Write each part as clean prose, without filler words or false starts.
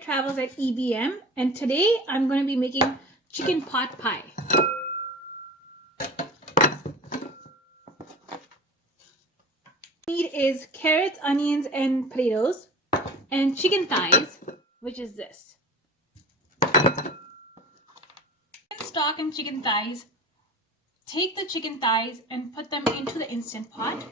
Travels at EBM, and today I'm going to be making chicken pot pie. Need is carrots, onions, and potatoes, and chicken thighs, which is this. Chicken stock and chicken thighs. Take the chicken thighs and put them into the Instant Pot.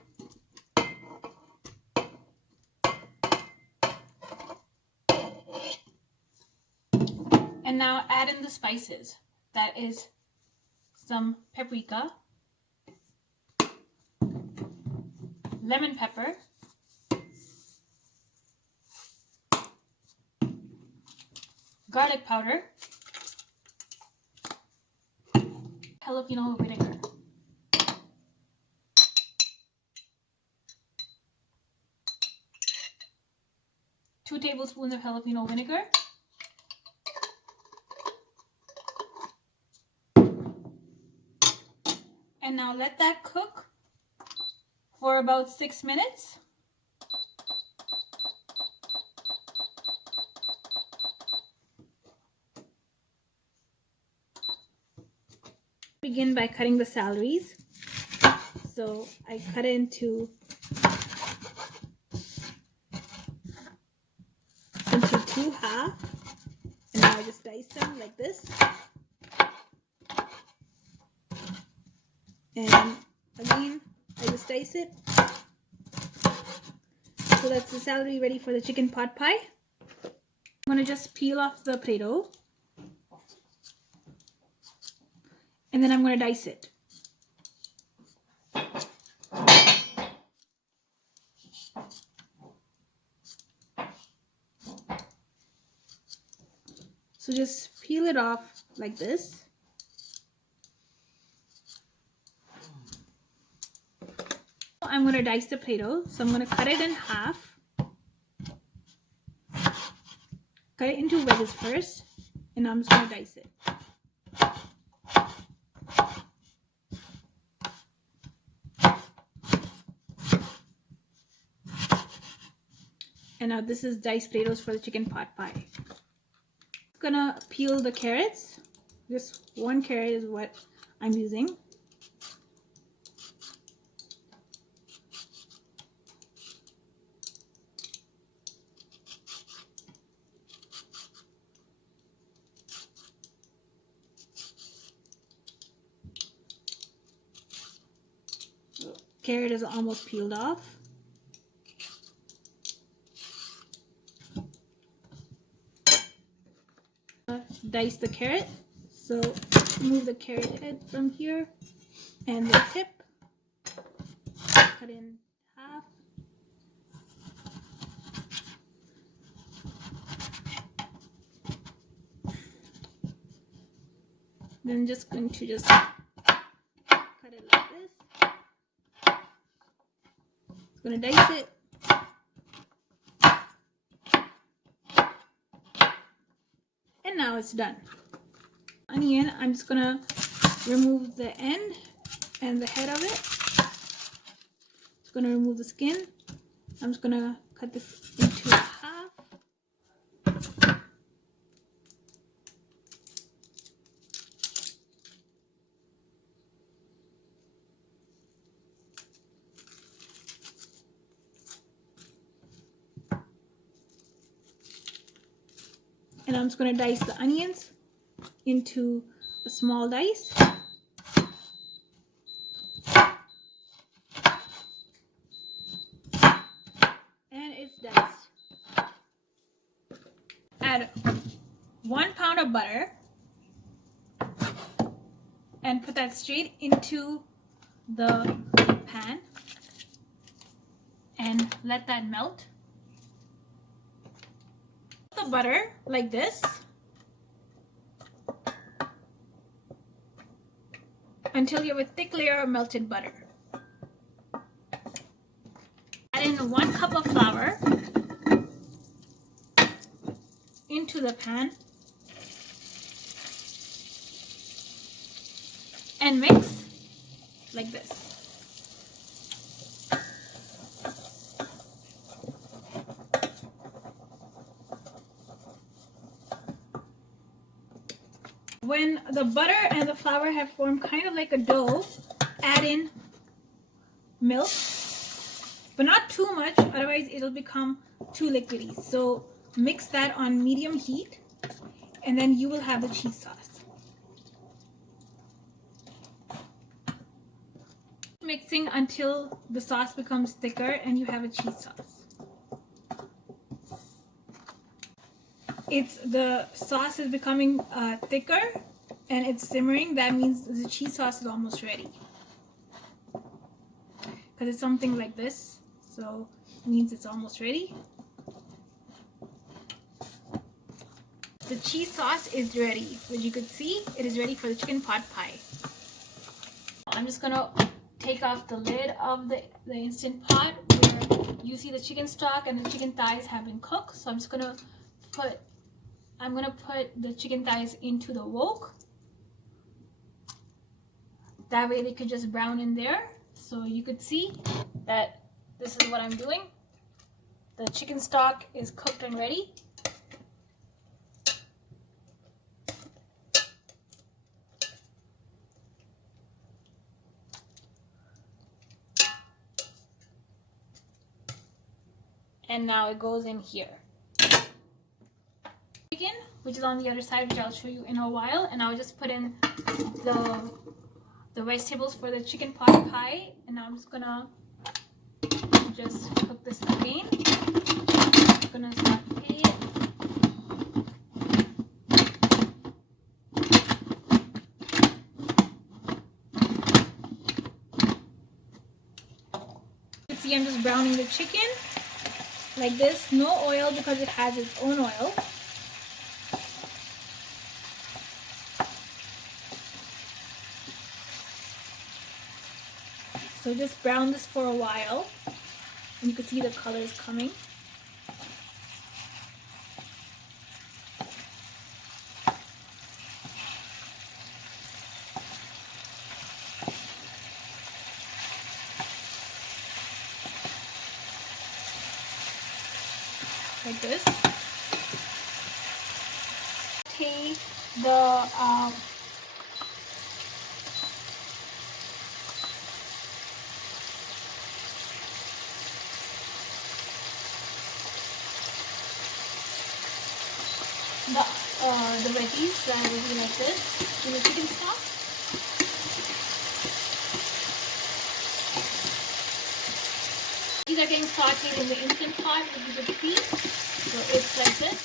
And now add in the spices. That is some paprika, lemon pepper, garlic powder, jalapeno vinegar. 2 tablespoons of jalapeno vinegar. And now let that cook for about 6 minutes. Begin by cutting the celeries. So I cut it into 2 halves, and now I just dice them like this. And again, I just dice it. So that's the celery ready for the chicken pot pie. I'm going to just peel off the potato. And then I'm going to dice it. So just peel it off like this. I'm going to dice the potato, so I'm going to cut it in half. Cut it into wedges first, and I'm just going to dice it. And now this is diced potatoes for the chicken pot pie. I'm going to peel the carrots. Just 1 carrot is what I'm using. Carrot is almost peeled off. Dice the carrot. So remove the carrot head from here and the tip. Cut in half. Then just going to just cut it like this. It's going to dice it. And now it's done. Onion, I'm just going to remove the end and the head of it. Just going to remove the skin. I'm just going to cut this into half. And I'm just going to dice the onions into a small dice. And it's diced. Add 1 pound of butter and put that straight into the pan and let that melt. The butter like this until you have a thick layer of melted butter. Add in 1 cup of flour into the pan and mix like this. when the butter and the flour have formed kind of like a dough, add in milk, but not too much, otherwise it'll become too liquidy. So mix that on medium heat, and then you will have the cheese sauce. Mixing until the sauce becomes thicker and you have a cheese sauce. The sauce is becoming thicker and it's simmering. That means the cheese sauce is almost ready. Because it's something like this, so it means it's almost ready. The cheese sauce is ready. As you could see, it is ready for the chicken pot pie. I'm just gonna take off the lid of the Instant Pot where you see the chicken stock and the chicken thighs have been cooked. So I'm gonna put the chicken thighs into the wok. That way they could just brown in there. So you could see that this is what I'm doing. The chicken stock is cooked and ready. And now it goes in here. Chicken, which is on the other side, which I'll show you in a while, and I'll just put in the vegetables for the chicken pot pie, and now I'm just gonna cook this again. I'm gonna saute it. You can see I'm just browning the chicken like this, no oil because it has its own oil. So just brown this for a while, and you can see the colors coming. Like this. Take the veggies that will be like this in the chicken stock. These are getting sauteed in the Instant Pot, as you can see. So it's like this.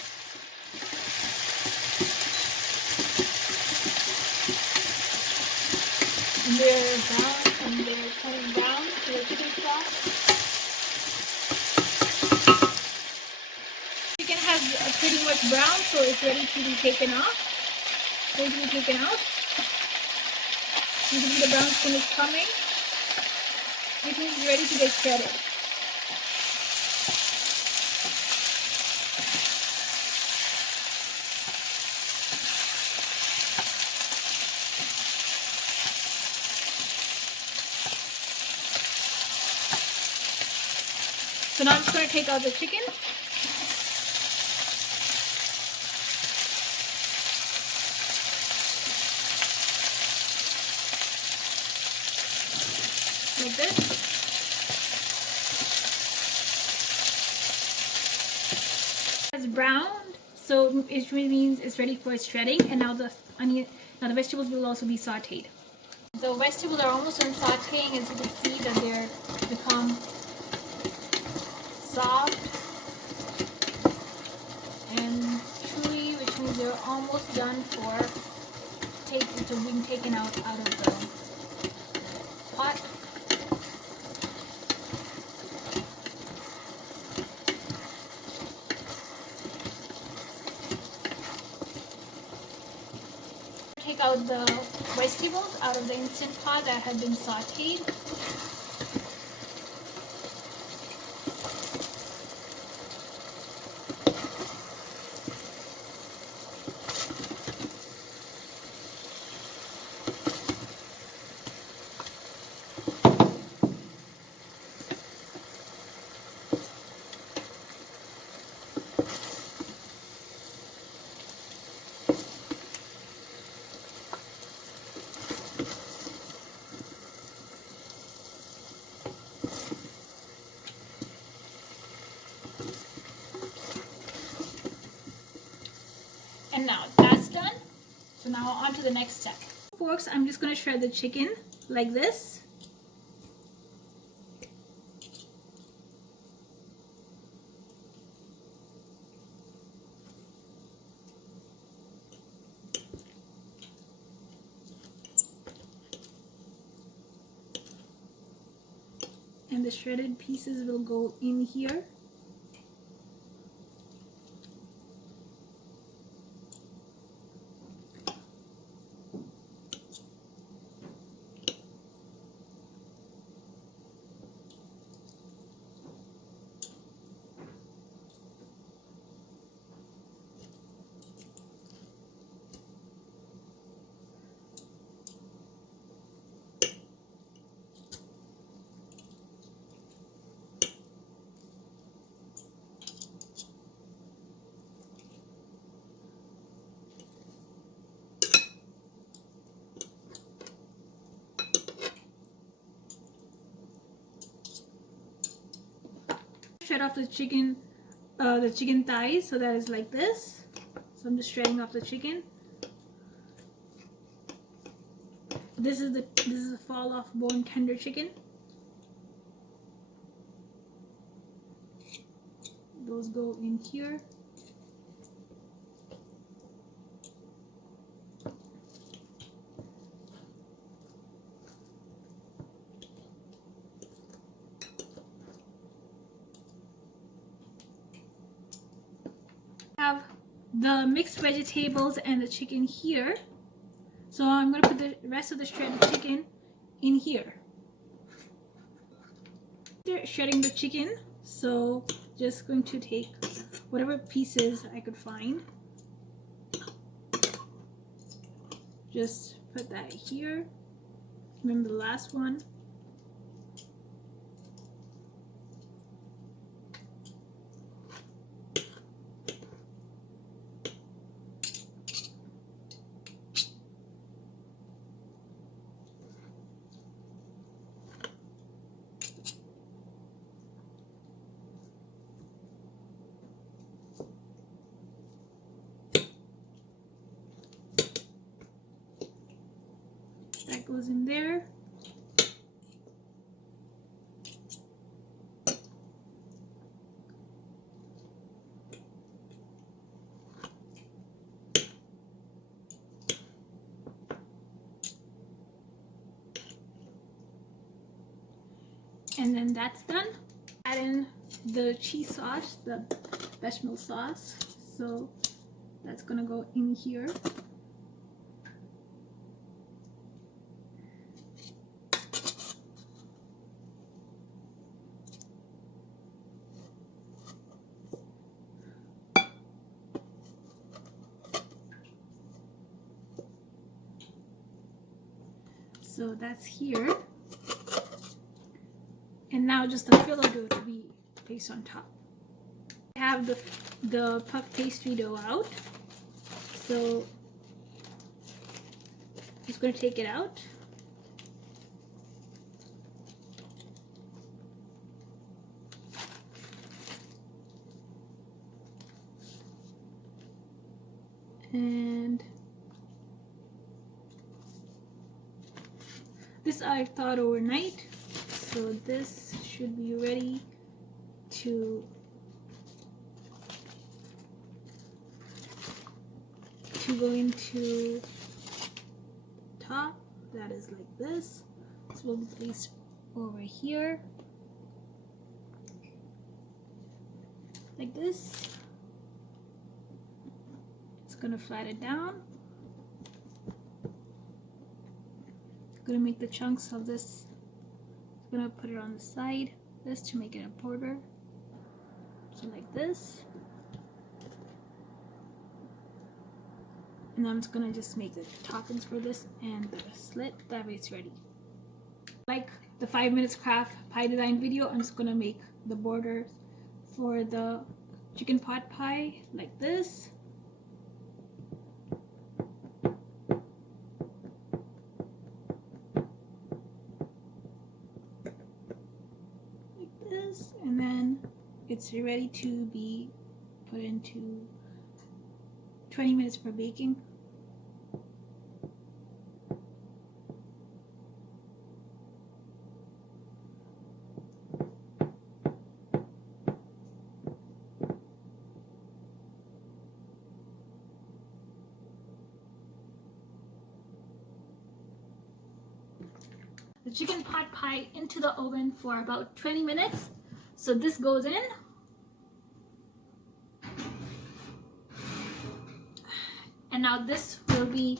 And they're brown and they're turning brown to the chicken stock. Chicken has pretty much brown, so it's ready to be taken off. Ready to be taken out. You can see the brown skin is coming. It is ready to get shredded. So now I'm just going to take out the chicken. Like this. It's browned, so it really means it's ready for shredding. And now the vegetables will also be sauteed. The vegetables are almost done sauteing. As you can see, that they're become soft and chewy, which means they're almost done for being taken out of the pot. Take out the vegetables out of the Instant Pot that had been sauteed. And now that's done. So now on to the next step. Forks, I'm just going to shred the chicken like this. And the shredded pieces will go in here. Shred off the chicken thighs, so that is like this. So I'm just shredding off the chicken. This is the fall off bone tender chicken. Those go in here. Have the mixed vegetables and the chicken here, so I'm going to put the rest of the shredded chicken in here. They're shredding the chicken, so just going to take whatever pieces I could find, just put that here. Remember the last one. That goes in there. And then that's done. Add in the cheese sauce, the bechamel sauce. So that's gonna go in here. So that's here. And now just the filler dough to be placed on top. I have the puff pastry dough out. So I'm just going to take it out. And this I've thawed overnight, so this should be ready to go into top. That is like this. This will be placed over here like this. It's gonna flatten it down. Gonna make the chunks of this. Gonna put it on the side, this to make it a border. So like this. And I'm just gonna just make the toppings for this and the slit. That way it's ready. Like the 5 minutes craft pie design video, I'm just gonna make the borders for the chicken pot pie like this. It's ready to be put into 20 minutes for baking. The chicken pot pie into the oven for about 20 minutes. So this goes in. And now this will be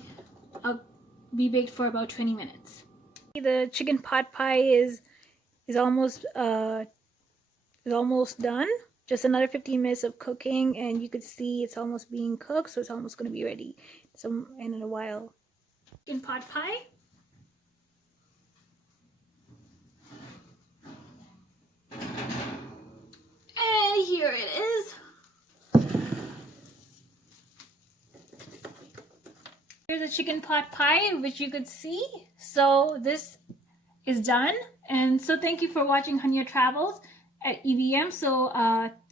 baked for about 20 minutes. The chicken pot pie is almost done. Just another 15 minutes of cooking, and you could see it's almost being cooked, so it's almost going to be ready in a while. Chicken pot pie. And here it is. Here's a chicken pot pie, which you could see. So this is done. And so thank you for watching Hunyah Travels at EBM. So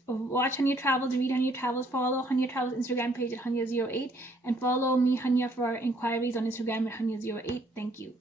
watch Hunyah Travels, read Hunyah Travels, follow Hunyah Travels Instagram page at Hunyah08, and follow me, Hunyah, for inquiries on Instagram at Hunyah08. Thank you.